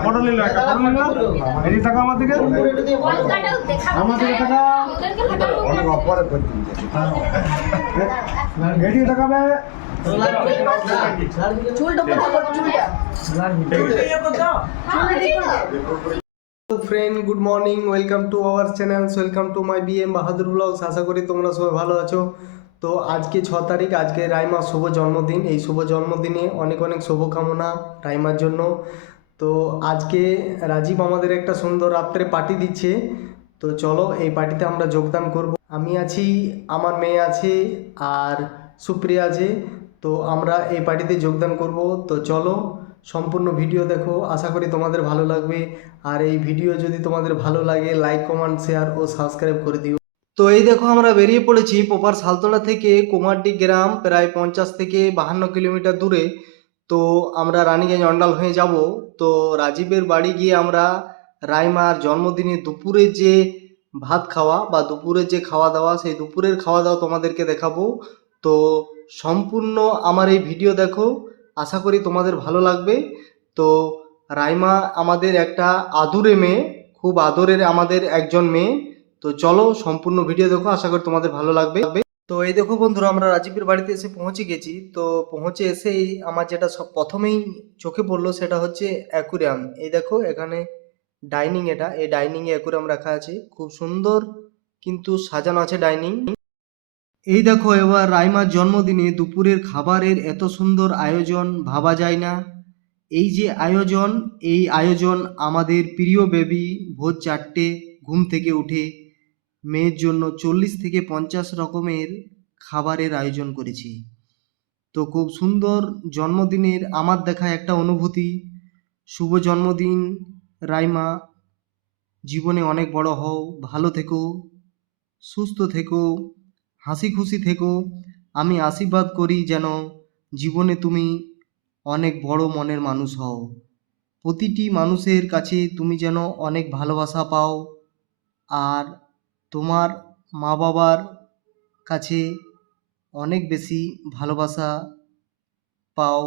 Photo নিল একটা photo নিল এদিকে টাকা আমার দিকে টাকা অনেক অপরে এদিকে টাকাবে friend good morning, welcome to our channel, welcome to my BM Bahadur blogs. আশা করি তোমরা সবাই ভালো আছো। তো আজকে 6 তারিখ, আজকে রাইমার শুভ জন্মদিন। এই শুভ জন্মদিনে অনেক অনেক শুভকামনা রাইমার জন্য। তো আজকে রাজীব আমাদের একটা সুন্দর রাত্রে পার্টি দিচ্ছে। তো চলো এই পার্টিতে আমরা যোগদান করব। আমি আছি, আমার মেয়ে আছে আর সুপ্রিয়া আছে। তো আমরা এই পার্টিতে যোগদান করব। তো চলো সম্পূর্ণ ভিডিও দেখো, আশা করি তোমাদের ভালো লাগবে। আর এই ভিডিও যদি তোমাদের ভালো লাগে লাইক কমেন্ট শেয়ার ও সাবস্ক্রাইব করে দিও। তো এই দেখো আমরা বেরিয়ে পড়েছি প্রপার সালতলা থেকে কুমারডি গ্রাম, প্রায় 50 থেকে 52 কিলোমিটার দূরে। তো আমরা রানীগঞ্জ অন্ডাল হয়ে যাব। তো রাজীবের বাড়ি গিয়ে আমরা রাইমার জন্মদিনে দুপুরে যে ভাত খাওয়া বা দুপুরে যে খাওয়া দাওয়া, সেই দুপুরের খাওয়া দাওয়া তোমাদেরকে দেখাবো। তো সম্পূর্ণ আমার এই ভিডিও দেখো, আশা করি তোমাদের ভালো লাগবে। তো রাইমা আমাদের একটা আদুরে মেয়ে, খুব আদরের আমাদের একজন মেয়ে। তো চলো সম্পূর্ণ ভিডিও দেখো, আশা করি তোমাদের ভালো লাগবে। তো এই দেখো বন্ধুরা, আমরা রাজীবের বাড়িতে এসে পৌঁছে গেছি। তো পৌঁছে এসেই আমার যেটা সব প্রথমেই চোখে পড়লো সেটা হচ্ছে অ্যাকুরিয়াম। এই দেখো এখানে ডাইনিং, এই ডাইনিংয়ে অ্যাকুরিয়াম রাখা আছে, খুব সুন্দর কিন্তু সাজানো আছে ডাইনিং। এই দেখো এবার রাইমার জন্মদিনে দুপুরের খাবারের এত সুন্দর আয়োজন ভাবা যায় না। এই যে আয়োজন, এই আয়োজন আমাদের প্রিয় বেবি ভোর 4টে ঘুম থেকে উঠে মেয়ের জন্য 40 থেকে 50 রকমের খাবারের আয়োজন করেছি। তো খুব সুন্দর জন্মদিনের আমার দেখা একটা অনুভূতি। শুভ জন্মদিন রাইমা, জীবনে অনেক বড় হও, ভালো থেকো, সুস্থ থেকো, হাসি খুশি থেকো। আমি আশীর্বাদ করি যেন জীবনে তুমি অনেক বড় মনের মানুষ হও, প্রতিটি মানুষের কাছে তুমি যেন অনেক ভালোবাসা পাও, আর তোমার মা বাবার কাছে অনেক বেশি ভালোবাসা পাও।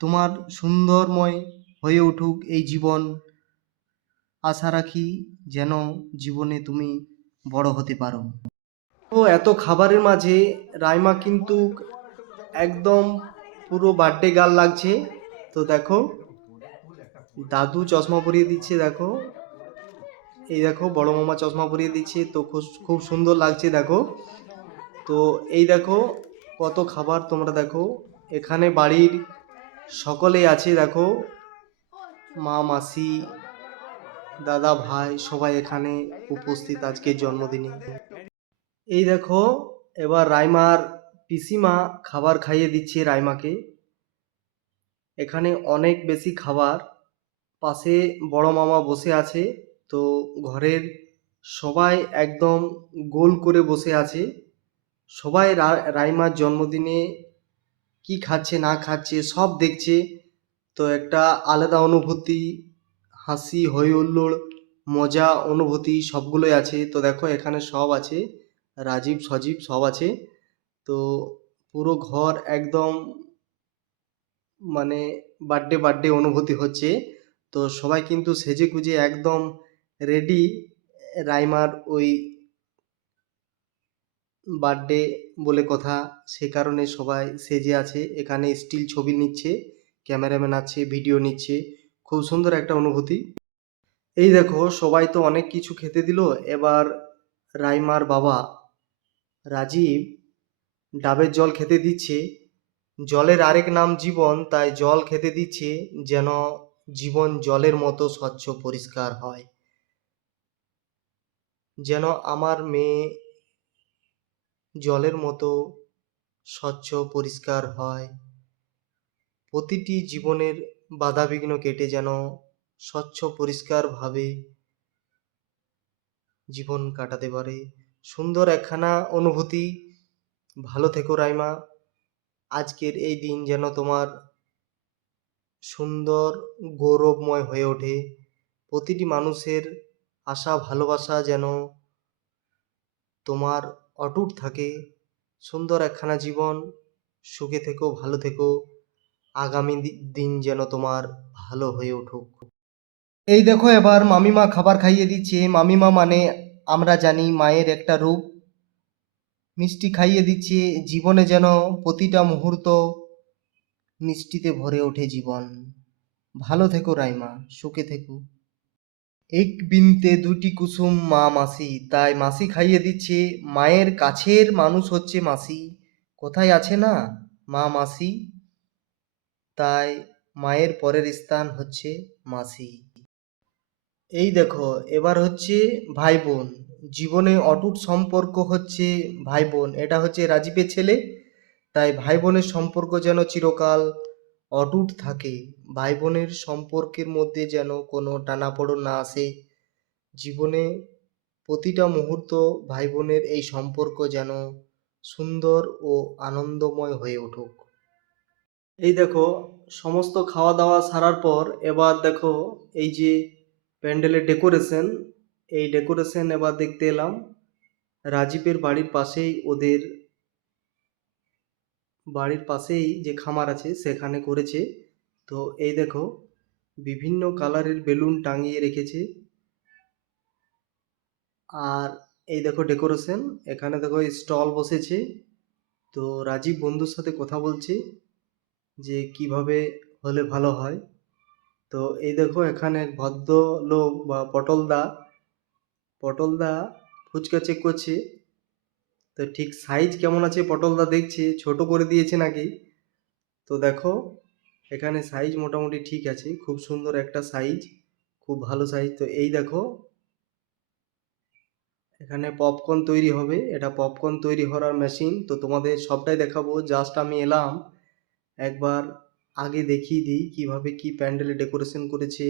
তোমার সুন্দরময় হয়ে উঠুক এই জীবন। আশা রাখি যেন জীবনে তুমি বড় হতে পারো। তো এত খাবারের মাঝে রাইমা কিন্তু একদম পুরো বার্থডে গার্ল লাগছে। তো দেখো দাদু চশমা পরিয়ে দিচ্ছে, দেখো এই দেখো বড় মামা চশমা পরিয়ে দিচ্ছে। তো খুব সুন্দর লাগছে দেখো। তো এই দেখো কত খাবার, তোমরা দেখো এখানে বাড়ির সকলেই আছে। দেখো মা, মাসি, দাদা, ভাই সবাই এখানে উপস্থিত আজকের জন্মদিনে। এই দেখো এবার রাইমার পিসিমা খাবার খাইয়ে দিচ্ছে রাইমাকে। এখানে অনেক বেশি খাবার, পাশে বড় মামা বসে আছে। তো ঘরের সবাই একদম গোল করে বসে আছে। সবাই রাইমার জন্মদিনে কি খাচ্ছে না খাচ্ছে সব দেখছে। তো একটা আলাদা অনুভূতি, হাসি, হই হুল্লোড়, মজা, অনুভূতি সবগুলোই আছে। তো দেখো এখানে সব আছে, রাজীব সজীব সব আছে। তো পুরো ঘর একদম মানে বার্থডে বার্থডে অনুভূতি হচ্ছে। তো সবাই কিন্তু সেজে গুজে একদম রেডি রাইমার ওই বার্থডে বলে কথা, সে কারণে সবাই সেজে আছে। এখানে স্টিল ছবি নিচ্ছে, ক্যামেরাম্যান আছে, ভিডিও নিচ্ছে, খুব সুন্দর একটা অনুভূতি। এই দেখো সবাই তো অনেক কিছু খেতে দিল। এবার রাইমার বাবা রাজীব ডাবের জল খেতে দিচ্ছে। জলের আরেক নাম জীবন, তাই জল খেতে দিচ্ছে যেন জীবন জলের মতো স্বচ্ছ পরিষ্কার হয়, যেন আমার মেয়ে জলের মতো স্বচ্ছ পরিষ্কার হয়, প্রতিটি জীবনের বাধাবিঘ্ন কেটে যেন স্বচ্ছ পরিষ্কারভাবে জীবন কাটাতে পারে। সুন্দর একখানা অনুভূতি। ভালো থেকো রাইমা, আজকের এই দিন যেন তোমার সুন্দর গৌরবময় হয়ে ওঠে। প্রতিটি মানুষের আশা ভালোবাসা যেন তোমার অটুট থাকে, সুন্দর একখানা জীবন, সুখে থেকো, ভালো থেকো, আগামী দিন যেন তোমার ভালো হয়ে উঠুক। এই দেখো এবার মামিমা খাবার খাইয়ে দিচ্ছে। মামিমা মানে আমরা জানি মায়ের একটা রূপ। মিষ্টি খাইয়ে দিচ্ছে, জীবনে যেন প্রতিটা মুহূর্ত মিষ্টিতে ভরে ওঠে জীবন। ভালো থেকো রাইমা, সুখে থেকো। এক বিনতে দুটি কুসুম মা মাসি, তাই মাসি খাইয়ে দিচ্ছে। মায়ের কাছের মানুষ হচ্ছে মাসি, কোথায় আছে না মা মাসি, তাই মায়ের পরের স্থান হচ্ছে মাসি। এই দেখো এবার হচ্ছে ভাই বোন, জীবনে অটুট সম্পর্ক হচ্ছে ভাই বোন। এটা হচ্ছে রাজীবের ছেলে, তাই ভাই বোনের সম্পর্ক যেন চিরকাল অটুট থাকে। ভাই বোনের সম্পর্কের মধ্যে যেন কোনো টানাপোড়েন না আসে। জীবনে প্রতিটা মুহূর্ত ভাই বোনের এই সম্পর্ক যেন সুন্দর ও আনন্দময় হয়ে উঠুক। এই দেখো সমস্ত খাওয়া দাওয়া সারার পর এবার দেখো এই যে প্যান্ডেলের ডেকোরেশন, এই ডেকোরেশন এবার দেখতে এলাম। রাজীবের বাড়ির পাশেই, ওদের বাড়ির পাশেই যে খামার আছে সেখানে করেছে। তো এই দেখো বিভিন্ন কালারের বেলুন টাঙিয়ে রেখেছে। আর এই দেখো ডেকোরেশন, এখানে দেখো স্টল বসেছে। তো রাজীব বন্ধুর সাথে কথা বলছে যে কিভাবে হলে ভালো হয়। তো এই দেখো এখানে এক ভদ্র লোক বা পটলদা ফুচকা চেক করছে। তো ঠিক সাইজ কেমন আছে পটলদা দেখছে, ছোট করে দিয়েছে নাকি। তো দেখো এখানে সাইজ মোটামুটি ঠিক আছে, খুব সুন্দর একটা সাইজ, খুব ভালো সাইজ। তো এই দেখো এখানে পপকর্ন তৈরি হবে, এটা পপকর্ন তৈরি হওয়ার মেশিন। তো তোমাদের সবটাই দেখাবো, জাস্ট আমি এলাম একবার আগে দেখিয়ে দিই কিভাবে কি প্যান্ডেলে ডেকোরেশন করেছে,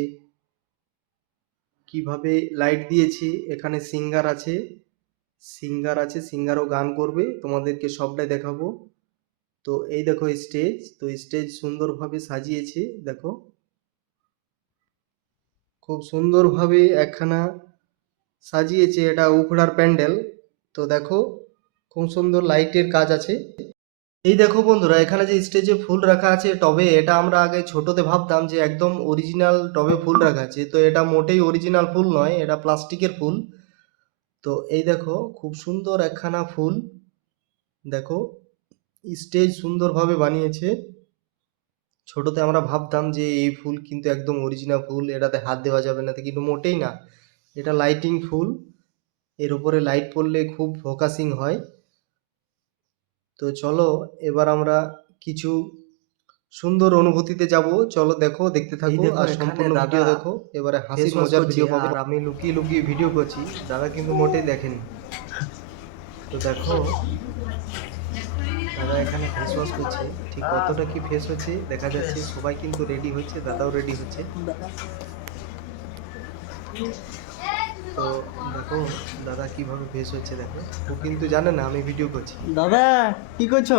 কিভাবে লাইট দিয়েছে। এখানে সিঙ্গার আছে, সিঙ্গারও গান করবে, তোমাদেরকে সবটাই দেখাবো। তো এই দেখো স্টেজ, তো স্টেজ সুন্দরভাবে সাজিয়েছে। দেখো খুব সুন্দরভাবে একখানা সাজিয়েছে, এটা উখড়ার প্যান্ডেল। তো দেখো খুব সুন্দর লাইটের কাজ আছে। এই দেখো বন্ধুরা এখানে যে স্টেজে ফুল রাখা আছে টবে, এটা আমরা আগে ছোটতে ভাবতাম যে একদম অরিজিনাল টবে ফুল রাখা আছে, তো এটা মোটেই অরিজিনাল ফুল নয়, এটা প্লাস্টিকের ফুল। তো এই দেখো খুব সুন্দর একখানা ফুল, দেখো স্টেজ সুন্দরভাবে বানিয়েছে। ছোটতে আমরা ভাবতাম যে এই ফুল কিন্তু একদম অরিজিনাল ফুল, এটাতে হাত দেওয়া যাবে না, কিন্তু মোটেই না, এটা লাইটিং ফুল। এর উপরে লাইট পড়লে খুব ফোকাসিং হয়। তো চলো এবার আমরা কিছু সুন্দর অনুভূতিতে যাব, চলো দেখো, দেখতে থাকো আর সম্পূর্ণ ভিডিও দেখো। এবারে হাসির মজার ভিডিও পাবো, আর আমি লুকিয়ে লুকিয়ে ভিডিও করছি, দাদা কিন্তু মোটেই দেখেনি। তো দেখো দাদা এখানে ফেস ওয়াশ করছে, ঠিক কতটা কি ফেস হচ্ছে দেখা যাচ্ছে। সবাই কিন্তু রেডি হচ্ছে, দাদাও রেডি হচ্ছে। তো দেখো দাদা কিভাবে ফেস হচ্ছে, দেখো ও কিন্তু জানে না আমি ভিডিও করছি। দাদা কি করছো?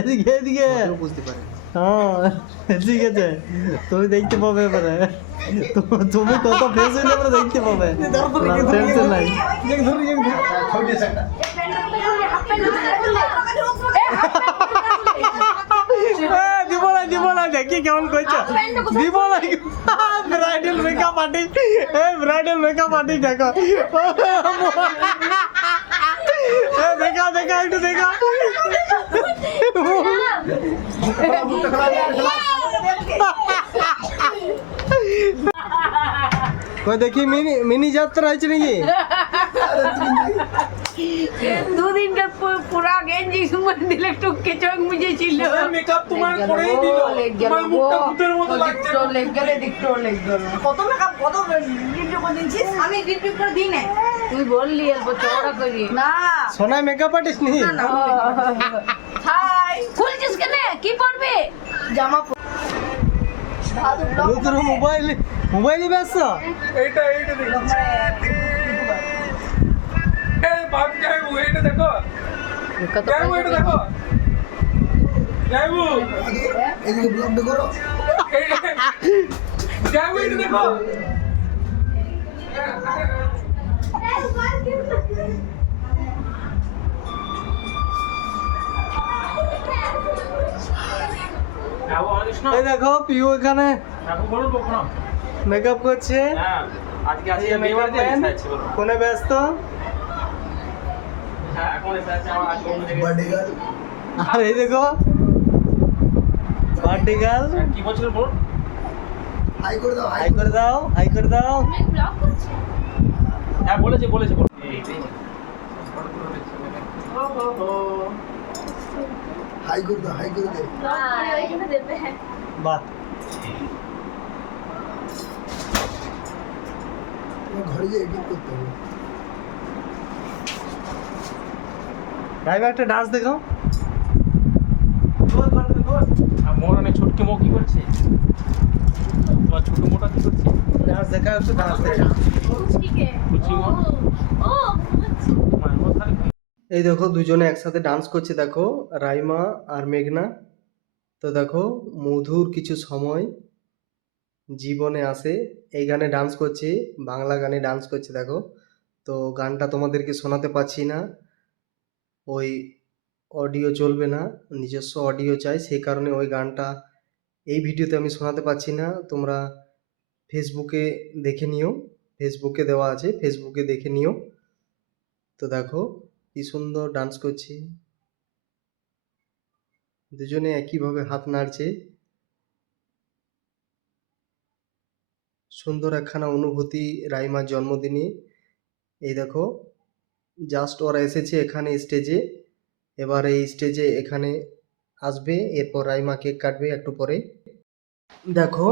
এদিকে এদিকে। ওকেও বুঝতে পারে। হ্যাঁ ঠিক আছে, তুমি দেখতে পাবে এবারে। তুমি কত ফেস হইলে এবারে দেখতে পাবে, টেনশন নাই। দিব না দেখি কেমন করছো। দিব না bridal makeup artist, bridal makeup artist দেখো। দেখা দেখা একটু দেখা। কই দেখি মিনি যাত্রা আছে নাকি? দুদিনটা পুরা গেঞ্জি সুমন দিলে টুককে চোখ মুজেছিল। মেকআপ তোমার করেই দিল, তোমার মুখটা ভূতের মতো লাগছে। লেগ গেল। কত মেকআপ কত রিভিউ করে দিছিস? আমি রিভিউ করে দিই না। তুই বললি অল্প চওড়া করি না। সোনা মেকআপ আর্টিস্ট নেই। হাই খুলছিস কেন? কি পরবে? জামা তোর মোবাইলে ব্যস্ত। এইটা দেখো, এই বাপ যাইবু, এইটা দেখো, যাইবু, এটা দেখো, যাইবু, এগুলো ব্লগ করো। যাইবু, এটা দেখো। এই দেখো পিউ এখানে এখন বলুন প্রণাম। মেকআপ করছে। হ্যাঁ, আজকে এই যে makeup man, কোনে ব্যস্ত? হ্যাঁ, এখন এসে আছে আমার আজকে অন্য জায়গায়। আর এই দেখো বার্থডে গার্ল। কি বলছিলেন বলুন? হাই করে দাও, হাই করে দাও। হ্যাঁ, বলেছে। বাহ, রাইমা একটা ডান্স দেখাও। আর মোর অনেক ছুটকি মো কি করছে? তোমার ছোট মোটা কি করছে? ডান্স দেখাও, একটু ডান্স দেখাও। কুচি মো মায়ের মত খালি এই দেখো দুজনে একসাথে ডান্স করছে দেখো, রাইমা আর মেঘনা। তো দেখো মধুর কিছু সময় জীবনে আসে, এই গানে ডান্স করছে, বাংলা গানে ডান্স করছে দেখো। তো গানটা তোমাদেরকে শোনাতে পারছি না, ওই অডিও চলবে না, নিজস্ব অডিও চাই, সেই কারণে ওই গানটা এই ভিডিওতে আমি শোনাতে পারছি না। তোমরা ফেসবুকে দেখে নিও, ফেসবুকে দেওয়া আছে, ফেসবুকে দেখে নিও। তো দেখো কি সুন্দর ডান্স করছে, দুজনে একইভাবে হাত নাড়ছে। সুন্দর একখানা অনুভূতি রাইমার জন্মদিনে। এই দেখো জাস্ট ওরা এসেছে এখানে স্টেজে, এবার এই স্টেজে এখানে আসবে, এরপর রাইমা কেক কাটবে একটু পরে। দেখো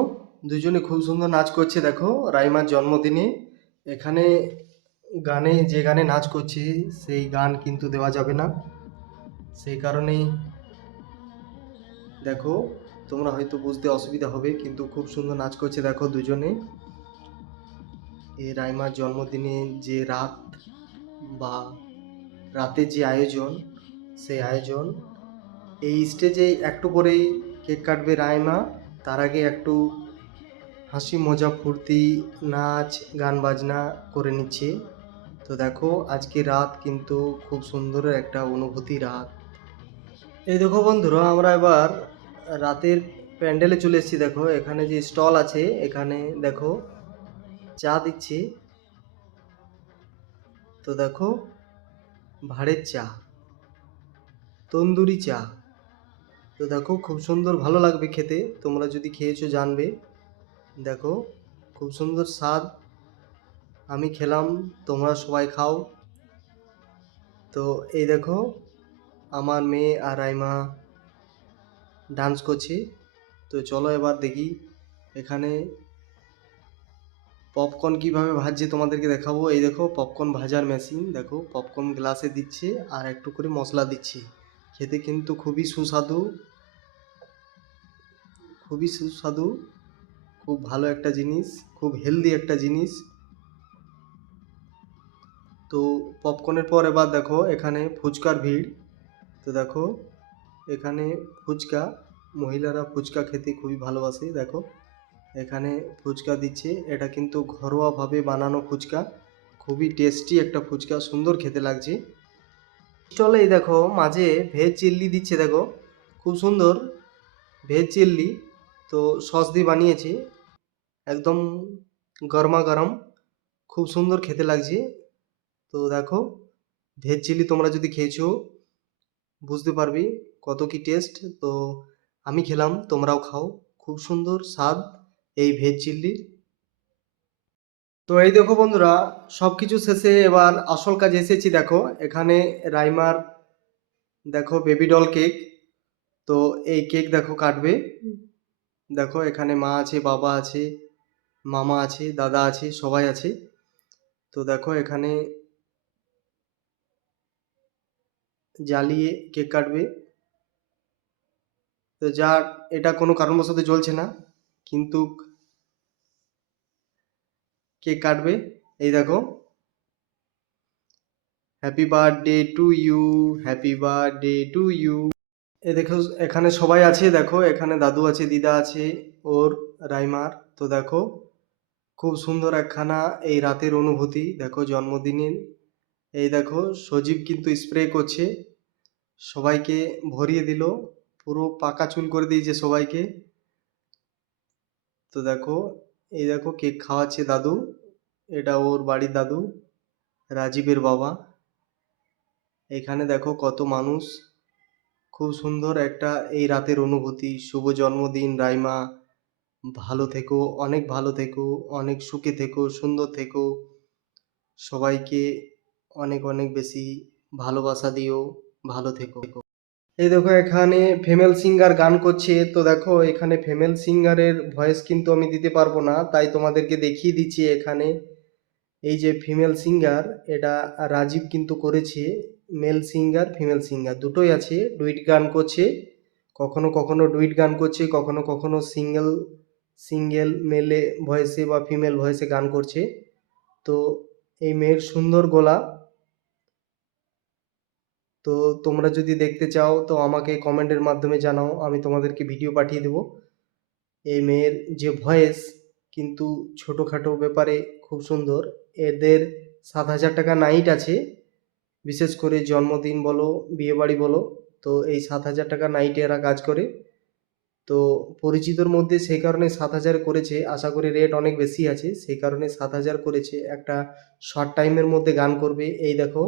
দুজনে খুব সুন্দর নাচ করছে দেখো রাইমার জন্মদিনে। এখানে গানে যে গানে নাচ করছে সেই গান কিন্তু দেওয়া যাবে না, সেই কারণেই দেখো তোমরা হয়তো বুঝতে অসুবিধা হবে, কিন্তু খুব সুন্দর নাচ করছে দেখো দুজনে। এই রাইমার জন্মদিনে যে রাত বা রাতের যে আয়োজন, সেই আয়োজন এই স্টেজে একটু পরেই কেক কাটবে রাইমা, তার আগে একটু হাসি মজা ফুর্তি নাচ গান বাজনা করে নিচ্ছে। তো দেখো আজকে রাত কিন্তু খুব সুন্দর একটা অনুভূতি রাত। এই দেখো বন্ধুরা আমরা এবার রাতের প্যান্ডেলে চলে এসেছি দেখো, এখানে যে স্টল আছে এখানে দেখো চা দিচ্ছি। তো দেখো ভাঁড়ের চা, তন্দুরি চা। তো দেখো খুব সুন্দর, ভালো লাগবে খেতে, তোমরা যদি খেয়েছো জানবে। দেখো খুব সুন্দর স্বাদ, আমি খেলাম, তোমরা সবাই খাও। তো এই দেখো আমার মেয়ে আর রাইমা ডান্স করছে। তো চলো এবার দেখি এখানে পপকর্ন কীভাবে ভাজছে তোমাদেরকে দেখাবো। এই দেখো পপকর্ন ভাজার মেশিন, দেখো পপকর্ন গ্লাসে দিচ্ছে আর একটু করে মশলা দিচ্ছে, খেতে কিন্তু খুবই সুস্বাদু, খুবই সুস্বাদু, খুব ভালো একটা জিনিস, খুব হেলদি একটা জিনিস। তো পপকর্নের পর এবার দেখো এখানে ফুচকার ভিড়। তো দেখো এখানে ফুচকা, মহিলারা ফুচকা খেতে খুবই ভালোবাসে। দেখো এখানে ফুচকা দিচ্ছে, এটা কিন্তু ঘরোয়াভাবে বানানো ফুচকা, খুবই টেস্টি একটা ফুচকা, সুন্দর খেতে লাগছে। স্টলে এই দেখো মাঝে ভেজ চিল্লি দিচ্ছে দেখো, খুব সুন্দর ভেজ চিল্লি। তো সস দিয়ে বানিয়েছে, একদম গরমা গরম, খুব সুন্দর খেতে লাগছে। তো দেখো ভেজ চিলি তোমরা যদি খেয়েছো বুঝতে পারবে কত কি টেস্ট। তো আমি খেলাম, তোমরাও খাও, খুব সুন্দর স্বাদ এই ভেজ চিল্লির। তো এই দেখো বন্ধুরা সব কিছু শেষে এবার আসল কাজ এসেছি দেখো, এখানে রাইমার দেখো বেবি ডল কেক। তো এই কেক দেখো কাটবে, দেখো এখানে মা আছে, বাবা আছে, মামা আছে, দাদা আছে, সবাই আছে। তো দেখো এখানে জ্বালিয়ে কেক কাটবে। তো যার এটা কোনো কারণবশত জ্বলছে না, কিন্তু কেক কাটবে। এই দেখো happy birthday to you, happy birthday to you. এ দেখো এখানে সবাই আছে, দেখো এখানে দাদু আছে, দিদা আছে ওর রাইমার। তো দেখো খুব সুন্দর একখানা এই রাতের অনুভূতি দেখো জন্মদিনের। এই দেখো সজীব কিন্তু স্প্রে করছে, সবাইকে ভরিয়ে দিল, পুরো পাকা চুল করে দিয়েছে সবাইকে। তো দেখো, এই দেখো কেক খাওয়াচ্ছে দাদু, এটা ওর বাড়ির দাদু, রাজীবের বাবা। এখানে দেখো কত মানুষ, খুব সুন্দর একটা এই রাতের অনুভূতি। শুভ জন্মদিন রাইমা, ভালো থেকো, অনেক ভালো থেকো, অনেক সুখে থেকো, সুন্দর থেকো, সবাইকে অনেক অনেক বেশি ভালোবাসা দিও, ভালো থেকো। এই দেখো এখানে ফিমেল সিঙ্গার গান করছে। তো দেখো এখানে ফিমেল সিঙ্গারের ভয়েস কিন্তু আমি দিতে পারবো না, তাই তোমাদেরকে দেখিয়ে দিচ্ছি। এখানে এই যে ফিমেল সিঙ্গার, এটা রাজীব কিন্তু করেছে। মেল সিঙ্গার ফিমেল সিঙ্গার দুটোই আছে, ডুইট গান করছে, কখনো কখনো ডুইট গান করছে, কখনো কখনো সিঙ্গেল সিঙ্গেল মেলে ভয়েসে বা ফিমেল ভয়েসে গান করছে। তো এই মেয়ের সুন্দর গলা। তো তোমরা যদি দেখতে চাও তো আমাকে কমেন্টের মাধ্যমে জানাও, আমি তোমাদেরকে ভিডিও পাঠিয়ে দেবো। এই মেয়ের যে ভয়েস কিন্তু ছোটোখাটো ব্যাপারে খুব সুন্দর। এদের 7,000 টাকা নাইট আছে, বিশেষ করে জন্মদিন বলো, বিয়েবাড়ি বলো, তো এই 7,000 টাকা নাইটে এরা কাজ করে। তো পরিচিতর মধ্যে সেই কারণে 7,000 করেছে, আশা করি রেট অনেক বেশি আছে, সেই কারণে 7,000 করেছে। একটা শর্ট টাইমের মধ্যে গান করবে। এই দেখো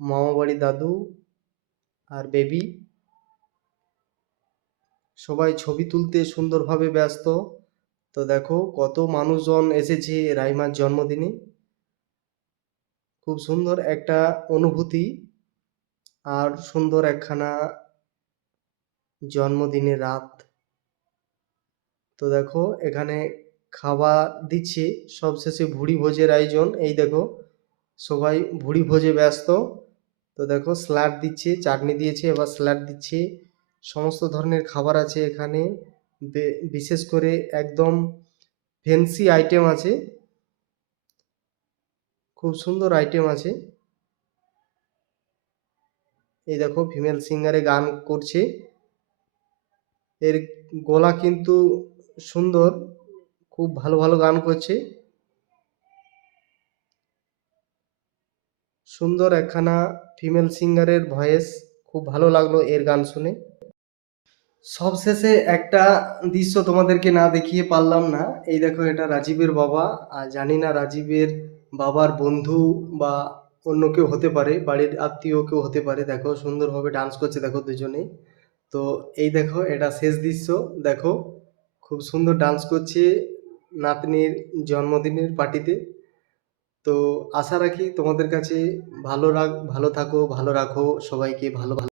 মামাবাড়ি দাদু আর বেবি সবাই ছবি তুলতে সুন্দরভাবে ব্যস্ত। তো দেখো কত মানুষজন এসেছে রাইমার জন্মদিনে, খুব সুন্দর একটা অনুভূতি আর সুন্দর একখানা জন্মদিনের রাত। তো দেখো এখানে খাবার দিচ্ছে, সবশেষে ভুড়ি ভোজের আয়োজন। এই দেখো সবাই ভুড়ি ভোজে ব্যস্ত। তো দেখো স্যালাড দিচ্ছে, চাটনি দিয়েছে, এবার স্যালাড দিচ্ছে, সমস্ত ধরনের খাবার আছে এখানে। বিশেষ করে একদম ফ্যান্সি আইটেম আছে, খুব সুন্দর আইটেম আছে। এই দেখো ফিমেল সিঙ্গারে গান করছে, এর গলা কিন্তু সুন্দর, খুব ভালো ভালো গান করছে। সুন্দর একখানা ফিমেল সিঙ্গারের ভয়েস, খুব ভালো লাগলো এর গান শুনে। সবশেষে একটা দৃশ্য তোমাদেরকে না দেখিয়ে পারলাম না। এই দেখো এটা রাজীবের বাবা, আর জানি না রাজীবের বাবার বন্ধু বা অন্য কেউ হতে পারে, বাড়ির আত্মীয় কেউ হতে পারে। দেখো সুন্দরভাবে ডান্স করছে দেখো দুজনেই। তো এই দেখো এটা শেষ দৃশ্য, দেখো খুব সুন্দর ডান্স করছে নাতনির জন্মদিনের পার্টিতে। তো আশা রাখি তোমাদের কাছে ভালো থাকো, ভালো রাখো, সবাইকে ভালো ভালো